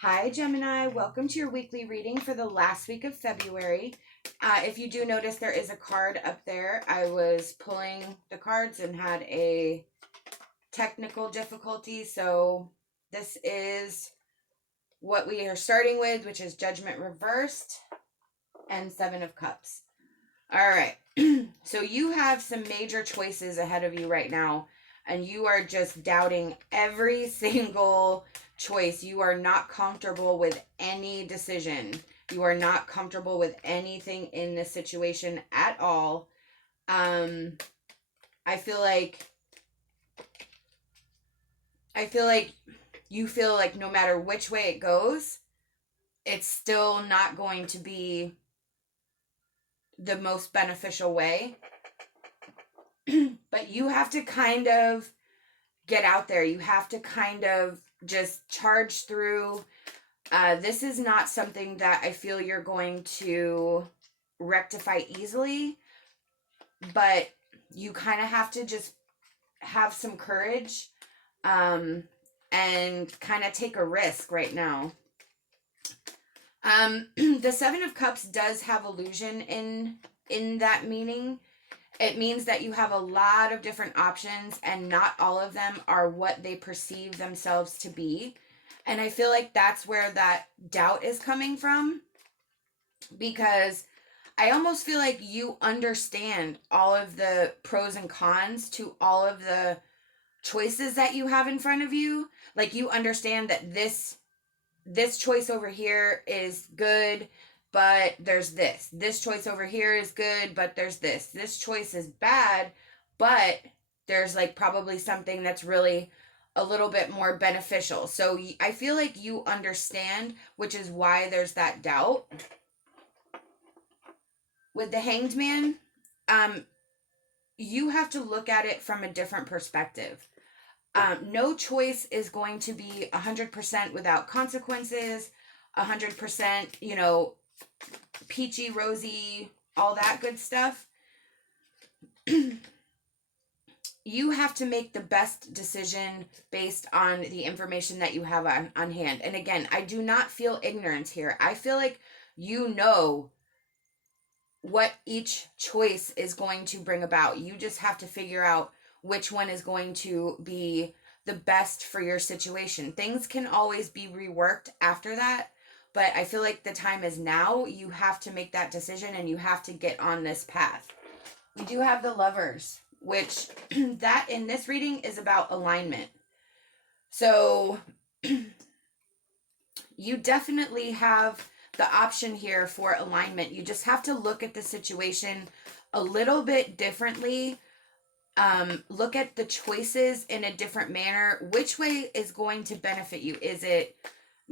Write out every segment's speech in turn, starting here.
Hi, Gemini. Welcome to your weekly reading for the last week of February. If you do notice, there is a card up there. I was pulling the cards and had a technical difficulty, so this is what we are starting with, which is Judgment Reversed and Seven of Cups. All right. So you have some major choices ahead of you right now, and you are just doubting every single choice. You are not comfortable with any decision. You are not comfortable with anything in this situation at all. I feel like you feel like no matter which way it goes, it's still not going to be the most beneficial way. But you have to kind of get out there. You have to kind of just charge through. This is not something that I feel you're going to rectify easily, but you kind of have to just have some courage and kind of take a risk right now. The Seven of Cups does have illusion in that meaning. It means that you have a lot of different options and not all of them are what they perceive themselves to be. And I feel like that's where that doubt is coming from, because I almost feel like you understand all of the pros and cons to all of the choices that you have in front of you. Like you understand that this choice over here is good, but there's this. This choice over here is good, but there's this. This choice is bad, but there's like probably something that's really a little bit more beneficial. So I feel like you understand, which is why there's that doubt. With the Hanged Man, you have to look at it from a different perspective. No choice is going to be 100% without consequences, 100%, peachy, rosy, all that good stuff. You have to make the best decision based on the information that you have on hand. And again, I do not feel ignorance here. I feel like you know what each choice is going to bring about. You just have to figure out which one is going to be the best for your situation. Things can always be reworked after that, but I feel like the time is now. You have to make that decision and you have to get on this path. We do have the Lovers, which that in this reading is about alignment. So you definitely have the option here for alignment. You just have to look at the situation a little bit differently. Look at the choices in a different manner. Which way is going to benefit you? Is it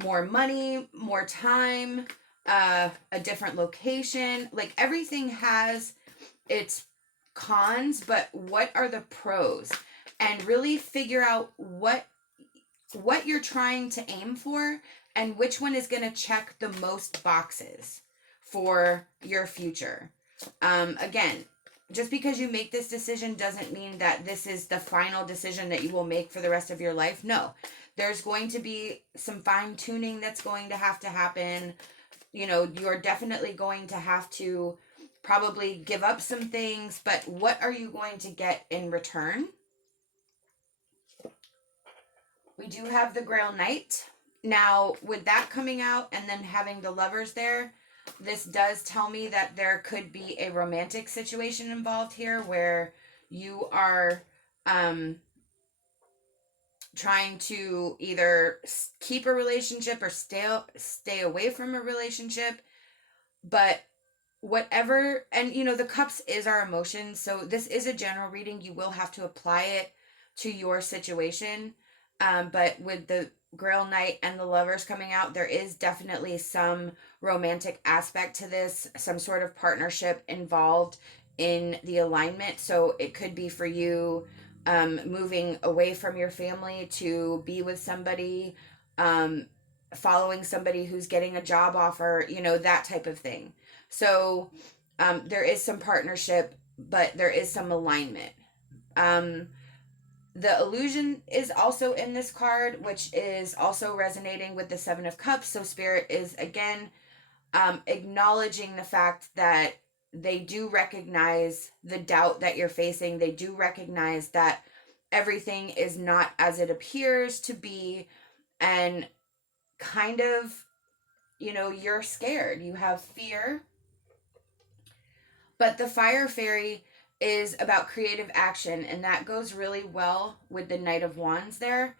more money, more time, a different location? Like everything has its cons, but what are the pros? And really figure out what you're trying to aim for and which one is going to check the most boxes for your future. Again, just because you make this decision doesn't mean that this is the final decision that you will make for the rest of your life. No, there's going to be some fine tuning that's going to happen. You're definitely going to have to probably give up some things, but what are you going to get in return? We do have the Grail Knight. Now, with that coming out and then having the Lovers there, this does tell me that there could be a romantic situation involved here where you are trying to either keep a relationship or stay away from a relationship. But whatever, and the Cups is our emotions, so this is a general reading. You will have to apply it to your situation. But with the Grail Knight and the Lovers coming out, there is definitely some romantic aspect to this, some sort of partnership involved in the alignment. So it could be for you moving away from your family to be with somebody, following somebody who's getting a job offer, that type of thing. So there is some partnership, but there is some alignment. The illusion is also in this card, which is also resonating with the Seven of Cups. So Spirit is, again, acknowledging the fact that they do recognize the doubt that you're facing. They do recognize that everything is not as it appears to be, and kind of, you know, you're scared. You have fear. But the Fire Fairy is about creative action, and that goes really well with the Knight of Wands there.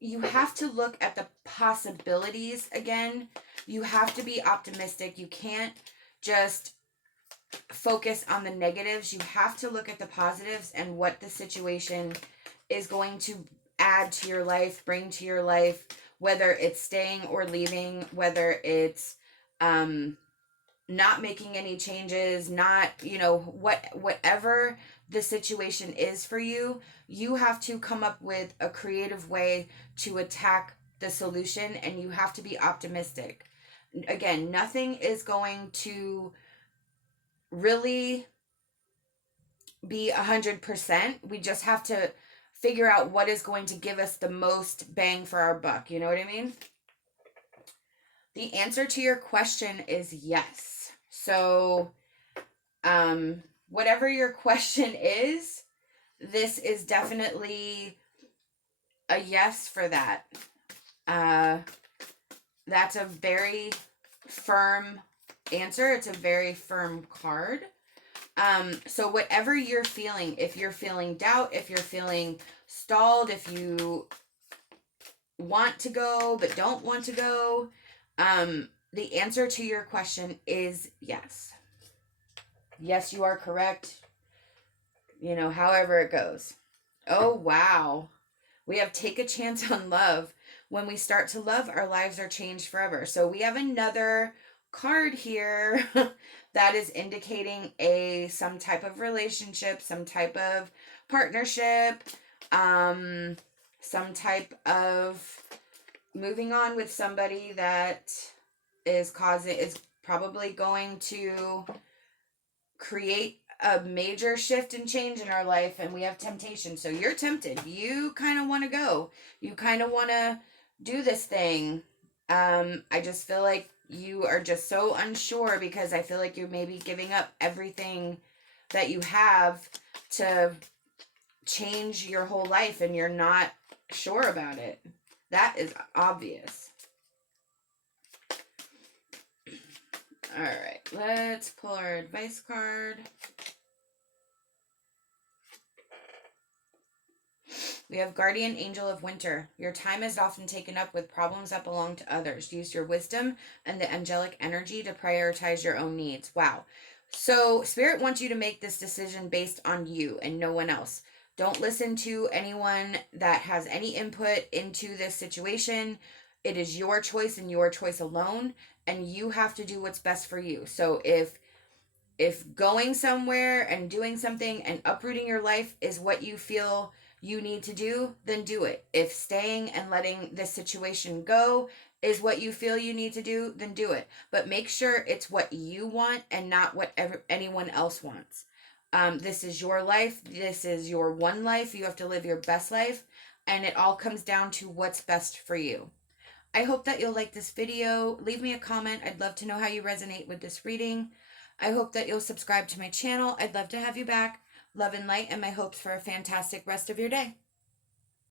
You have to look at the possibilities again. You have to be optimistic. You can't just focus on the negatives. You have to look at the positives and what the situation is going to add to your life, bring to your life, whether it's staying or leaving, whether it's not making any changes, not, you know, whatever the situation is for you, you have to come up with a creative way to attack the solution, and you have to be optimistic. Again, nothing is going to really be 100%. We just have to figure out what is going to give us the most bang for our buck. You know what I mean? The answer to your question is yes. So, whatever your question is, this is definitely a yes for that. That's a very firm answer. It's a very firm card. So whatever you're feeling, if you're feeling doubt, if you're feeling stalled, if you want to go but don't want to go, the answer to your question is yes. Yes, you are correct. You know, however it goes. Oh, wow. We have take a chance on love. When we start to love, our lives are changed forever. So we have another card here that is indicating some type of relationship, some type of partnership, some type of moving on with somebody that is probably going to create a major shift and change in our life. And we have temptation. So you're tempted. You kind of want to go. You kind of want to do this thing. I just feel like you are just so unsure, because I feel like you're maybe giving up everything that you have to change your whole life, and you're not sure about it. That is obvious. All right, let's pull our advice card. We have Guardian Angel of Winter. Your time is often taken up with problems that belong to others. Use your wisdom and the angelic energy to prioritize your own needs. Wow. So Spirit wants you to make this decision based on you and no one else. Don't listen to anyone that has any input into this situation. It is your choice and your choice alone, and you have to do what's best for you. So if going somewhere and doing something and uprooting your life is what you feel you need to do, then do it. If staying and letting this situation go is what you feel you need to do, then do it. But make sure it's what you want and not what anyone else wants. This is your life. This is your one life. You have to live your best life. And it all comes down to what's best for you. I hope that you'll like this video. Leave me a comment. I'd love to know how you resonate with this reading. I hope that you'll subscribe to my channel. I'd love to have you back. Love and light, and my hopes for a fantastic rest of your day.